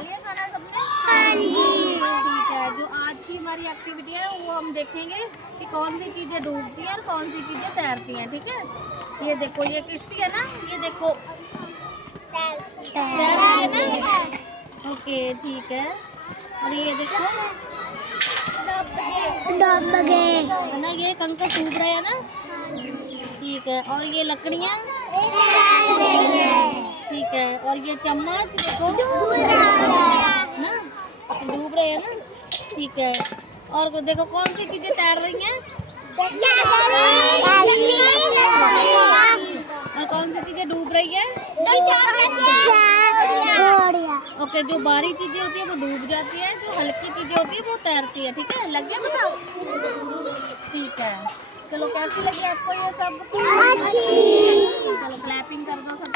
लिया खाना सबने? हाँ जी। ठीक है, जो आज की हमारी एक्टिविटी है वो हम देखेंगे कि कौन सी चीजें डूबती हैं और कौन सी चीजें तैरती हैं। ठीक है, ये देखो ये किश्ती है ना, ये देखो तैरती है ना। ओके ठीक है, और ये देखो डूब गए है ना, ये कंकर डूब रहे हैं ना। ठीक है, और ये लकड़ियाँ ठीक है, और ये चम्मच देखो ना डूब रहे हैं ना। ठीक है, और देखो कौन सी चीजें तैर रही हैं और कौन सी चीजें डूब रही है। ओके, जो भारी चीजें होती है वो डूब जाती है, जो हल्की चीजें होती है वो तैरती है। ठीक है, लग गया पता? ठीक है, चलो कैसी लगी आपको ये सब? चलो क्लैपिंग कर दो सब।